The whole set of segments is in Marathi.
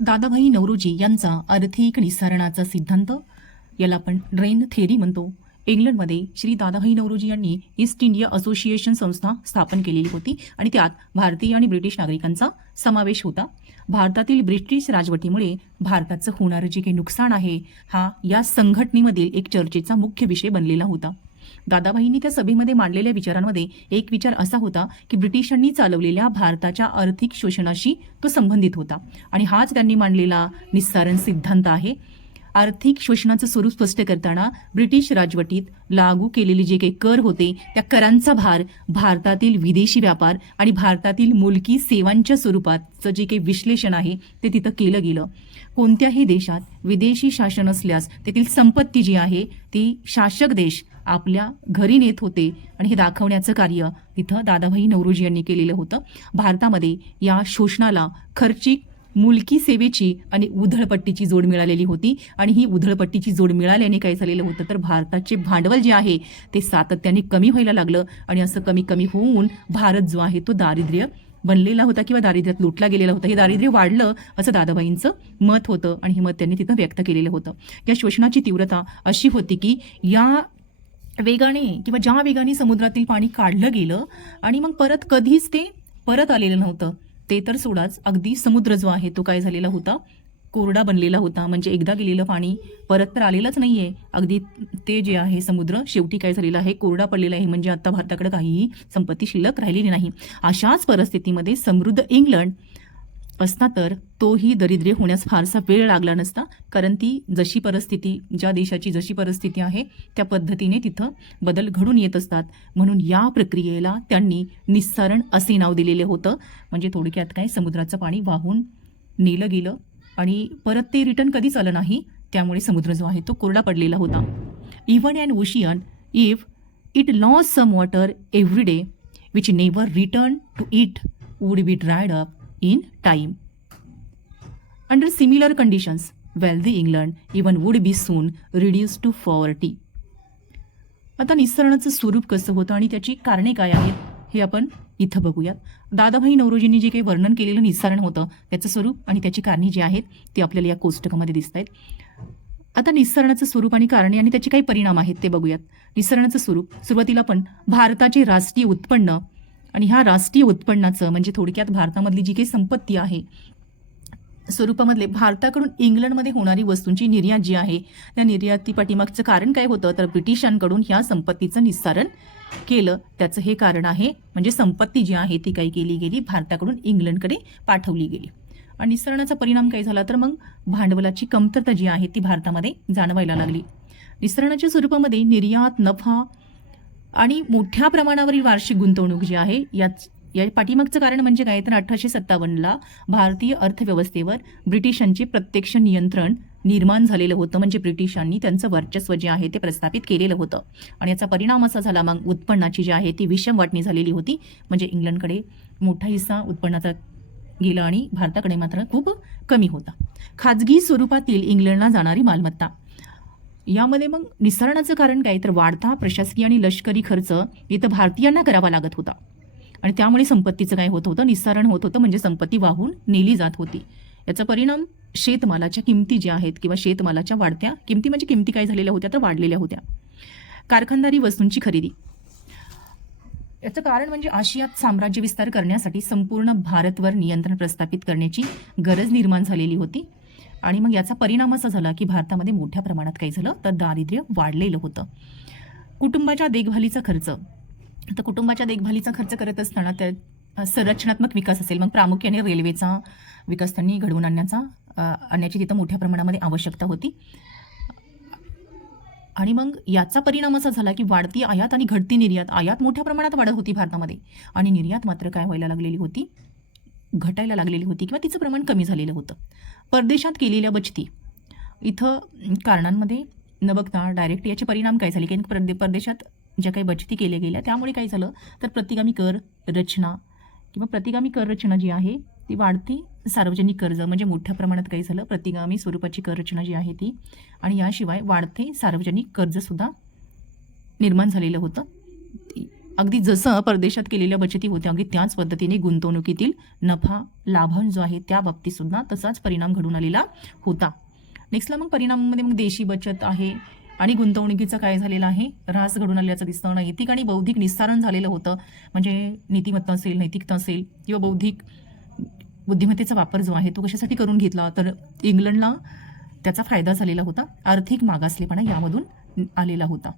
दादाभाई नौरोजी यांचा आर्थिक निस्सारणाचा सिद्धांत, याला आपण ड्रेन थेअरी म्हणतो. इंग्लंडमध्ये श्री दादाभाई नौरोजी यांनी ईस्ट इंडिया असोसिएशन संस्था स्थापन केलेली होती आणि त्यात भारतीय आणि ब्रिटिश नागरिकांचा समावेश होता. भारतातील ब्रिटिश राजवटीमुळे भारताचं होणारं जे काही नुकसान आहे हा या संघटनेमधील एक चर्चेचा मुख्य विषय बनलेला होता. दादाभाईंनी त्या सभेमध्ये मांडलेल्या विचारांमध्ये एक विचार असा होता की ब्रिटिशांनी चालवलेल्या भारताच्या आर्थिक शोषणाशी तो संबंधित होता आणि हाच त्यांनी मांडलेला निस्सारण सिद्धांत आहे. आर्थिक शोषणाचं स्वरूप स्पष्ट करताना ब्रिटिश राजवटीत लागू केलेले जे काही कर होते त्या करांचा भार भारतातील विदेशी व्यापार आणि भारतातील मुलकी सेवांच्या स्वरूपाचं जे काही विश्लेषण आहे ते तिथं केलं गेलं. कोणत्याही देशात विदेशी शासन असल्यास तेथील संपत्ती जी आहे ती शासक देश आपल्या घरी नेत होते आणि हे दाखवण्याचं कार्य तिथं दादाभाई नौरोजी यांनी केलेलं होतं. भारतामध्ये या शोषणाला खर्चिक मुलकी सेवेची आणि उधळपट्टीची जोड मिळालेली होती आणि ही उधळपट्टीची जोड मिळाल्याने काय झालेलं होतं तर भारताचे भांडवल जे आहे ते सातत्याने कमी व्हायला लागलं आणि असं कमी कमी होऊन भारत जो आहे तो दारिद्र्य बनलेला होता किंवा दारिद्र्यात लुटला गेलेला होता. हे दारिद्र्य वाढलं असं दादाबाईंचं मत होतं आणि हे मत त्यांनी तिथं व्यक्त केलेलं होतं. या शोषणाची तीव्रता अशी होती की या वेगाने किंवा ज्या वेगाने समुद्रातील पाणी काढलं गेलं आणि मग परत कधीच ते परत आलेलं नव्हतं. ते तर सोडाच, अगदी समुद्र जो आहे तो काय झालेला होता, कोरडा बनलेला होता. म्हणजे एकदा गेलेलं पाणी परत तर आलेलंच नाहीये. अगदी ते जे आहे समुद्र शेवटी काय झालेलं आहे, कोरडा पडलेला आहे. म्हणजे आता भारताकडे काहीही संपत्ती शिल्लक राहिलेली नाही. अशाच परिस्थितीमध्ये समृद्ध इंग्लंड असता तर तोही दरिद्री होण्यास फारसा वेळ लागला नसता, कारण ती जशी परिस्थिती, ज्या देशाची जशी परिस्थिती आहे त्या पद्धतीने तिथं बदल घडून येत असतात. म्हणून या प्रक्रियेला त्यांनी निस्सारण असे नाव दिलेले होतं. म्हणजे थोडक्यात काय, समुद्राचं पाणी वाहून नेलं गेलं आणि परत ते रिटर्न कधीच आलं नाही. त्यामुळे समुद्र जो आहे तो कोरडा पडलेला होता. Even and ocean if it loss some water every day which never return to it would be dried up in time. Under similar conditions, wealthy England even would be soon reduced to poverty. आता निस्सरणाचं स्वरूप कसं होतं आणि त्याची कारणे काय आहेत हे आपण इथं बघूयात. दादाभाई नौरोजींनी जे काही वर्णन केलेलं निस्सारण होतं त्याचं स्वरूप आणि त्याची कारणे जी आहेत ती आपल्याला या कोष्टकामध्ये दिसत आहेत. आता निस्सरणाचं स्वरूप आणि कारणे आणि त्याचे काही परिणाम आहेत ते बघूयात. निस्सरणाचं स्वरूप, सुरुवातीला पण भारताचे राष्ट्रीय उत्पन्न आणि ह्या राष्ट्रीय उत्पन्नाचं म्हणजे थोडक्यात भारतामधली जी काही संपत्ती आहे स्वरूपामधले भारताकडून इंग्लंडमध्ये होणारी वस्तूंची निर्यात जी आहे त्या निर्याती पाठीमागचं कारण काय होतं तर ब्रिटिशांकडून ह्या संपत्तीचं निस्सारण केलं. त्याचं हे कारण आहे. म्हणजे संपत्ती जी आहे ती काय केली गेली, भारताकडून इंग्लंडकडे पाठवली गेली. आणि निस्सरणाचा परिणाम काय झाला तर मग भांडवलाची कमतरता जी आहे ती भारतामध्ये जाणवायला लागली. निस्सरणाच्या स्वरूपामध्ये निर्यात, नफा आणि मोठ्या प्रमाणावरील वार्षिक गुंतवणूक जी आहे या पाठीमागचं कारण म्हणजे काय तर 1857ला भारतीय अर्थव्यवस्थेवर ब्रिटिशांचे प्रत्यक्ष नियंत्रण निर्माण झालेलं होतं. म्हणजे ब्रिटिशांनी त्यांचं वर्चस्व जे आहे ते प्रस्थापित केलेलं होतं आणि याचा परिणाम असा झाला मग उत्पन्नाची जी आहे ती विषम वाटणी झालेली होती. म्हणजे इंग्लंडकडे मोठा हिस्सा उत्पन्नाचा गेला आणि भारताकडे मात्र खूप कमी होता. खाजगी स्वरूपातील इंग्लंडला जाणारी मालमत्ता, यामध्ये मग निस्सरणाचं कारण काय तर वाढता प्रशासकीय आणि लष्करी खर्च इथं भारतीयांना करावा लागत होता आणि त्यामुळे संपत्तीचं काय होत होतं, निस्सारण होत होतं. म्हणजे संपत्ती वाहून नेली जात होती. याचा परिणाम शेतमालाच्या किमती ज्या आहेत किंवा शेतमालाच्या वाढत्या किमती, म्हणजे किमती काय झालेल्या होत्या तर वाढलेल्या होत्या. कारखानदारी वस्तूंची खरेदी, याचं कारण म्हणजे आशियात साम्राज्य विस्तार करण्यासाठी संपूर्ण भारतवर नियंत्रण प्रस्थापित करण्याची गरज निर्माण झालेली होती. आणि मग याचा परिणाम असा झाला की भारतामध्ये मोठ्या प्रमाणात काय झालं तर दारिद्र्य वाढलेलं होतं. कुटुंबाच्या देखभालीचा खर्च, तर कुटुंबाच्या देखभालीचा खर्च करत असताना त्या संरचनात्मक विकास असेल, मग प्रामुख्याने रेल्वेचा विकास त्यांनी घडवून आणण्याची तिथं मोठ्या प्रमाणामध्ये आवश्यकता होती. आणि मग याचा परिणाम असा झाला की वाढती आयात आणि घटती निर्यात, आयात मोठ्या प्रमाणात वाढत होती भारतामध्ये आणि निर्यात मात्र काय व्हायला लागलेली होती, घटायला लागलेली होती किंवा तिचं प्रमाण कमी झालेलं होतं. परदेशात केलेल्या बचती, इथं कारणांमध्ये न बघता डायरेक्ट याचे परिणाम काय झाले की परदेशात ज्या काही बचती केल्या गेल्या त्यामुळे काय झालं तर प्रतिगामी कर रचना किंवा प्रतिगामी कर रचना जी आहे ती वाढती सार्वजनिक कर्ज, म्हणजे मोठ्या प्रमाणात काय झालं प्रतिगामी स्वरूपाची कर रचना जी आहे ती, आणि याशिवाय वाढते सार्वजनिक कर्जसुद्धा निर्माण झालेलं होतं. अगदी जसं परदेशात केलेल्या बचती होत्या अगदी त्याच पद्धतीने गुंतवणुकीतील नफा लाभांश जो आहे त्या बाबतीत सुद्धा तसाच परिणाम घडून आलेला होता. नेक्स्टला मग परिणामामध्ये मग देशी बचत आहे आणि गुंतवणुकीचं काय झालेलं आहे, ऱ्हास घडून आल्याचं दिसतं. नैतिक आणि बौद्धिक निस्तारण झालेलं होतं. म्हणजे नीतिमत्ता असेल, नैतिकता असेल किंवा बौद्धिक बुद्धिमत्तेचा वापर जो आहे तो कशासाठी करून घेतला, तर इंग्लंडला त्याचा फायदा झालेला होता. आर्थिक मागासलेपणा यामधून आलेला होता.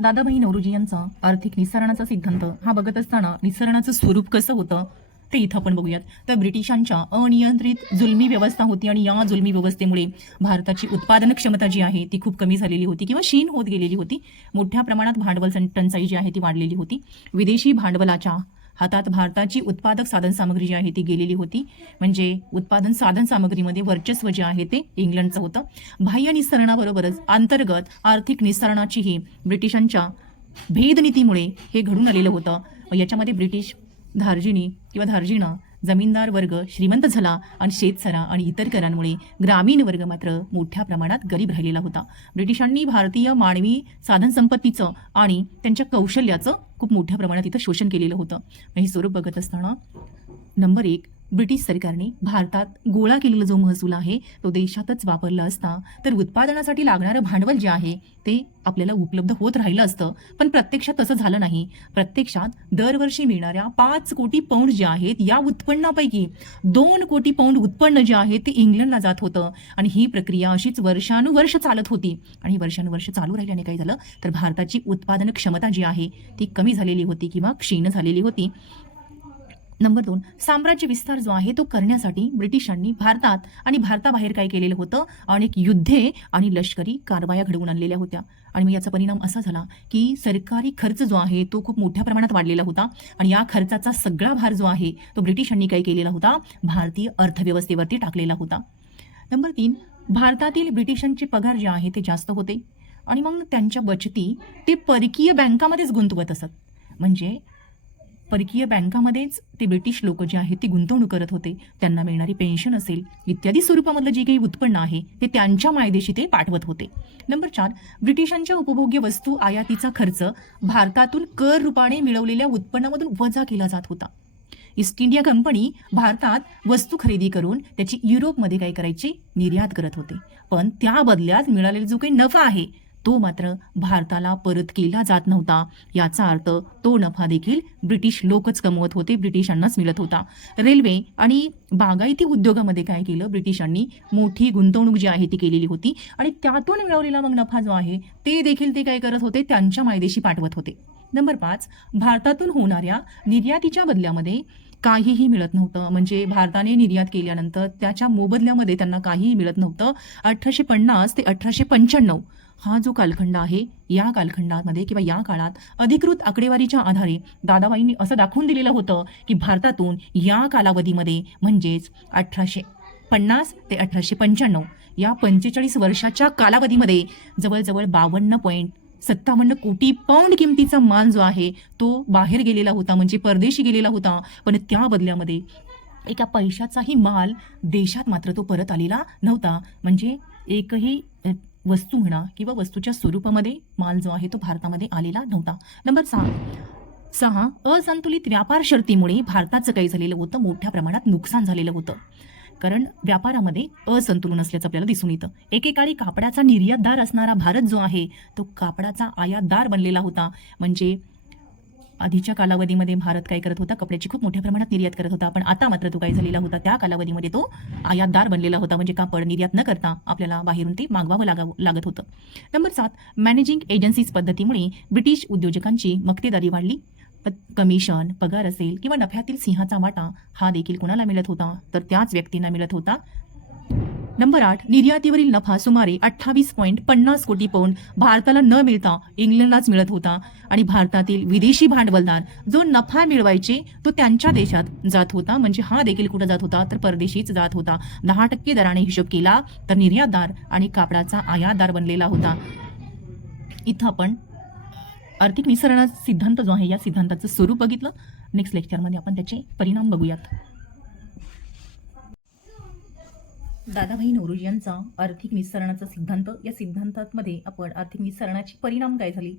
दादाभाई नौरोजी यांचा आर्थिक निस्सारणाचा सिद्धांत हा बघत असताना निस्सारणाचं स्वरूप कसं होतं ते इथं आपण बघूयात. तर ब्रिटिशांच्या अनियंत्रित जुलमी व्यवस्था होती आणि या जुलमी व्यवस्थेमुळे भारताची उत्पादन क्षमता जी आहे ती खूप कमी झालेली होती किंवा क्षीण होत गेलेली होती. मोठ्या प्रमाणात भांडवल टंचाई जी आहे ती वाढलेली होती. विदेशी भांडवलाच्या हातात भारताची उत्पादक साधनसामग्री जी आहे ती गेलेली होती. म्हणजे उत्पादन साधनसामग्रीमध्ये वर्चस्व जे आहे ते इंग्लंडचं होतं. बाह्य निस्सरणाबरोबरच अंतर्गत आर्थिक निस्सरणाचीही ब्रिटिशांच्या भेदनीतीमुळे हे घडून आलेलं होतं. याच्यामध्ये ब्रिटिश धार्जिणी किंवा धार्जिणा जमीनदार वर्ग श्रीमंत झाला आणि शेतसरा आणि इतर करांमुळे ग्रामीण वर्ग मात्र मोठ्या प्रमाणात गरीब राहिलेला होता. ब्रिटिशांनी भारतीय मानवी साधनसंपत्तीचं आणि त्यांच्या कौशल्याचं खूप मोठ्या प्रमाणात इथं शोषण केलेलं होतं. हे स्वरूप बघत असताना नंबर 1, ब्रिटिश सरकारने भारतात गोळा केलेला जो महसूल आहे तो देशातच वापरला असता तर उत्पादनासाठी लागणारं भांडवल जे आहे ते आपल्याला उपलब्ध होत राहिलं असतं. पण प्रत्यक्षात तसं झालं नाही. प्रत्यक्षात दरवर्षी मिळणाऱ्या 5 कोटी पाऊंड जे आहेत या उत्पन्नापैकी 2 कोटी पाऊंड उत्पन्न जे आहे ते इंग्लंडला जात होतं. आणि ही प्रक्रिया अशीच वर्षानुवर्ष चालत होती. आणि वर्षानुवर्ष चालू राहिल्याने काय झालं तर भारताची उत्पादन क्षमता जी आहे ती कमी झालेली होती किंवा क्षीण झालेली होती. नंबर 2, साम्राज्य विस्तार जो आहे तो करण्यासाठी ब्रिटिशांनी भारतात आणि भारताबाहेर काय केलेलं होतं, अनेक युद्धे आणि लष्करी कारवाया घडवून आणलेल्या होत्या. आणि मग याचा परिणाम असा झाला की सरकारी खर्च जो आहे तो खूप मोठ्या प्रमाणात वाढलेला होता. आणि या खर्चाचा सगळा भार जो आहे तो ब्रिटिशांनी काय केलेला होता, भारतीय अर्थव्यवस्थेवरती टाकलेला होता. नंबर 3, भारतातील ब्रिटिशांचे पगार जे आहे ते जास्त होते आणि मग त्यांच्या बचती ते परकीय बँकामध्येच गुंतवत असत. म्हणजे परकीय बँकामध्येच ते ब्रिटिश लोक जे आहेत ते गुंतवणूक करत होते. त्यांना मिळणारी पेन्शन असेल इत्यादी स्वरूपामधलं जे काही उत्पन्न आहे ते त्यांच्या मायदेशी ते पाठवत होते. नंबर 4, ब्रिटिशांच्या उपभोग्य वस्तू आयातीचा खर्च भारतातून कर रूपाने मिळवलेल्या उत्पन्नामधून वजा केला जात होता. ईस्ट इंडिया कंपनी भारतात वस्तू खरेदी करून त्याची युरोपमध्ये काय करायची, निर्यात करत होते. पण त्या बदल्यात मिळालेला जो काही नफा आहे तो मात्र भारताला परत केला जात नव्हता. याचा अर्थ तो नफा देखील ब्रिटिश लोकच कमवत होते, ब्रिटिशांनाच मिळत होता. रेल्वे आणि बागायती उद्योगामध्ये काय केलं, ब्रिटिशांनी मोठी गुंतवणूक जी आहे ती केलेली होती आणि त्यातून मिळवलेला मग नफा जो आहे ते देखील ते काय करत होते, त्यांच्या मायदेशी पाठवत होते. नंबर 5, भारतातून होणाऱ्या निर्यातीच्या बदल्यामध्ये काहीही मिळत नव्हतं. म्हणजे भारताने निर्यात केल्यानंतर त्याच्या मोबदल्यामध्ये त्यांना काहीही मिळत नव्हतं. 1850 ते 1895 हा जो कालखंड आहे या कालखंडामध्ये किंवा या काळात अधिकृत आकडेवारीच्या आधारे दादाबाईंनी असं दाखवून दिलेलं होतं की भारतातून या कालावधीमध्ये म्हणजेच 1850 ते 1895 या 45 वर्षाच्या कालावधीमध्ये जवळजवळ 52.57 कोटी पाऊंड किमतीचा माल जो आहे तो बाहेर गेलेला होता, म्हणजे परदेशी गेलेला होता. पण त्या बदल्यामध्ये एका पैशाचाही माल देशात मात्र तो परत आलेला नव्हता. म्हणजे एकही वस्तू म्हणा किंवा वस्तूच्या स्वरूपामध्ये माल जो आहे तो भारतामध्ये आलेला नव्हता. नंबर 6, असंतुलित व्यापार शर्तीमुळे भारताचं काही झालेलं होतं, मोठ्या प्रमाणात नुकसान झालेलं होतं. कारण व्यापारामध्ये असंतुलन असल्याचं आपल्याला दिसून येतं. एकेकाळी कापडाचा निर्यातदार असणारा भारत जो आहे तो कापडाचा आयातदार बनलेला होता. म्हणजे आधीच्या कालावधीमध्ये भारत काय करत होता, कपड्याची खूप मोठ्या प्रमाणात निर्यात करत होता. पण आता मात्र तो काय झालेला होता, त्या कालावधीमध्ये तो आयातदार बनलेला होता. म्हणजे कापड निर्यात न करता आपल्याला बाहेरून ते मागवावं लागत होतं. नंबर 7, मॅनेजिंग एजन्सीज पद्धतीमुळे ब्रिटिश उद्योजकांची मक्तेदारी वाढली. कमिशन, पगार असेल किंवा नफ्यातील सिंहाचा वाटा हा देखील कोणाला मिळत होता, तर त्याच व्यक्तींना मिळत होता. नंबर 8, निर्यातीवरील नफा सुमारे 28.50 कोटी पाऊंड भारताला न मिळता इंग्लंडलाच मिळत होता. आणि भारतातील विदेशी भांडवलदार जो नफा मिळवायचे तो त्यांच्या देशात जात होता. म्हणजे हा देखील कुठं जात होता, तर परदेशीच जात होता. 10% दराने हिशोब केला तर निर्यातदार आणि कापडाचा आयातदार बनलेला होता. इथं आपण आर्थिक निस्सरणाचा सिद्धांत जो आहे या सिद्धांताचं स्वरूप बघितलं. नेक्स्ट लेक्चरमध्ये आपण त्याचे परिणाम बघूयात. दादाभाई नौरोजी यांचा आर्थिक निस्सरणाचा सिद्धांत, या सिद्धांतामध्ये आपण आर्थिक निस्सरणाचे परिणाम काय झाले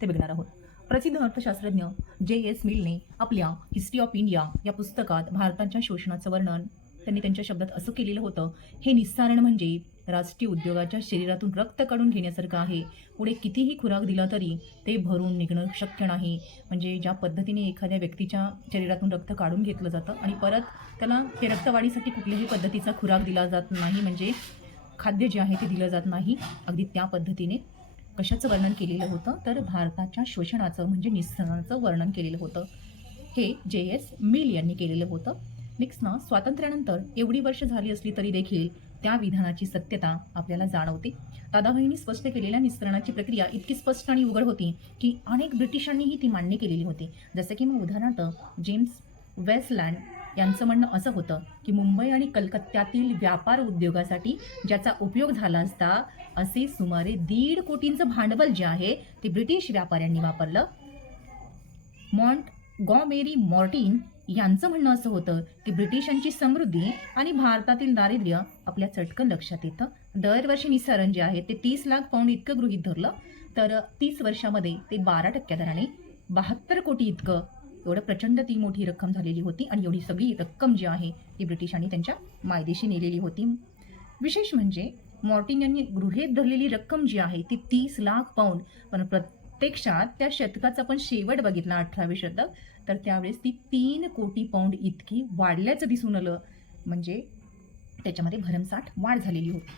ते बघणार आहोत. प्रसिद्ध अर्थशास्त्रज्ञ J.S. मिलने आपल्या हिस्ट्री ऑफ इंडिया या पुस्तकात भारताच्या शोषणाचं वर्णन त्यांनी त्यांच्या शब्दात असं केलेलं होतं, हे निस्सारण म्हणजे राष्ट्रीय उद्योगाच्या शरीरातून रक्त काढून घेण्यासारखं आहे. पुढे कितीही खुराक दिला तरी ते भरून निघणं शक्य नाही. म्हणजे ज्या पद्धतीने एखाद्या व्यक्तीच्या शरीरातून रक्त काढून घेतलं जातं आणि परत त्याला ते रक्तवाढीसाठी कुठल्याही पद्धतीचा खुराक दिला जात नाही, म्हणजे खाद्य जे आहे ते दिलं जात नाही. अगदी त्या पद्धतीने कशाचं वर्णन केलेलं होतं, तर भारताच्या शोषणाचं म्हणजे निस्सरणाचं वर्णन केलेलं होतं. हे J.S. मिल यांनी केलेलं होतं. नेक्स्ट ना, स्वातंत्र्यानंतर एवढी वर्ष झाली असली तरी देखील त्या विधानाची सत्यता आपल्याला जाणवते. दादाभाईंनी स्पष्ट केलेल्या निस्सरणाची प्रक्रिया इतकी स्पष्ट आणि उघड होती की अनेक ब्रिटिशांनीही ती मान्य केलेली होती. जसं की मग उदाहरणार्थ जेम्स वेस्टलँड यांचं म्हणणं असं होतं की मुंबई आणि कलकत्त्यातील व्यापार उद्योगासाठी ज्याचा उपयोग झाला असता, असे सुमारे 1.5 कोटींचं भांडवल जे आहे ते ब्रिटिश व्यापाऱ्यांनी वापरलं. मॉन्टगॉमेरी मॉर्टिन यांचं म्हणणं असं होतं की ब्रिटिशांची समृद्धी आणि भारतातील दारिद्र्य आपल्या चटकन लक्षात येतं. दरवर्षी निस्सरण जे आहे ते 30 लाख पाऊंड इतकं गृहीत धरलं, तर 30 वर्षामध्ये ते 12% दराने 72 कोटी इतकं, एवढं प्रचंड ती मोठी रक्कम झालेली होती. आणि एवढी सगळी रक्कम जी आहे ती ब्रिटिशांनी त्यांच्या मायदेशी नेलेली होती. विशेष म्हणजे मॉर्टिन यांनी गृहीत धरलेली रक्कम जी आहे ती 30 लाख पाऊंड, पण प्रत्यक्षात त्या शतकाचा आपण शेवट बघितला, 18वे शतक, तर त्यावेळेस ती 3 कोटी पाऊंड इतकी वाढल्याचं दिसून आलं. म्हणजे त्याच्यामध्ये भरमसाठ वाढ झालेली होती.